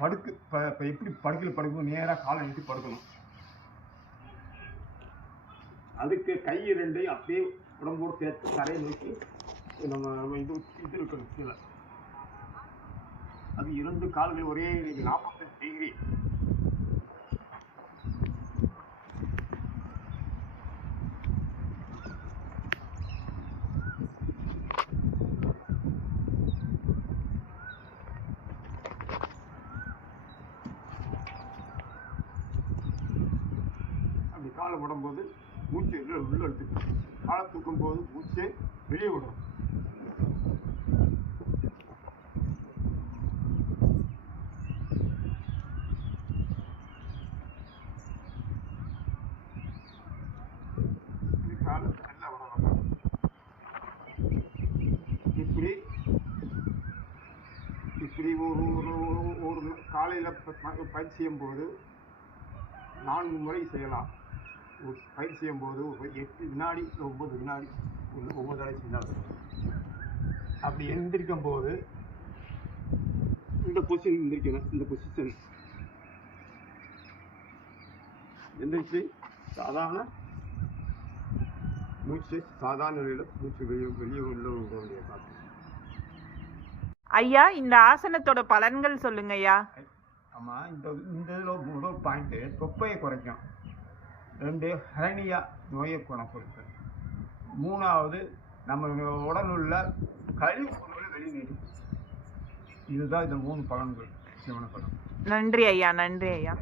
படுக்கிறப்ப இப்போ எப்படி படுக்கணும், நேராக காலை நீட்டி படுக்கணும். அதுக்கு கை ரெண்டையும் அப்படியே உடம்போடு சேர்த்து தரையை நோக்கி நம்ம இது இருக்கணும் கீழே. அது 2 கால்கள் ஒரே 45 டிகிரி. அப்படி காலை விடும்போது மூச்சு உள்ள எடுத்துக்கணும். காலை தூக்கும் போது மூச்சை வெளியே விடணும். காலை நல்லா விடணும். இப்படி ஒரு காலையில் பயிற்சி செய்யும்போது 4 முறை செய்யலாம். பயிற்சி செய்யும்போது 8 வினாடி 9 வினாடி 9 தடவை செய்யலாம். அப்படி எந்திரிக்கும் போது இந்த பொசிஷன் எந்திரிக்கணும். இந்த பொசிஷன் எந்திரிச்சு சாதாரண மூச்சு, சாதாரண நிலையில் மூச்சு வெளியே உள்ள வேண்டிய காற்று. ஐயா, இந்த ஆசனத்தோட பலன்கள் சொல்லுங்க ஐயா. ஆமாம், இந்த இதில் முதல் பாயிண்ட்டு தொப்பையை குறைக்கும். 2 ஹெர்னியா நோயை குணப்படுத்தும். 3வது நம்ம உடல் உள்ள கழிவு பொருட்களை வெளிநீடும். இதுதான் இந்த 3 பலன்கள். சிவன பலன். நன்றி ஐயா, நன்றி ஐயா.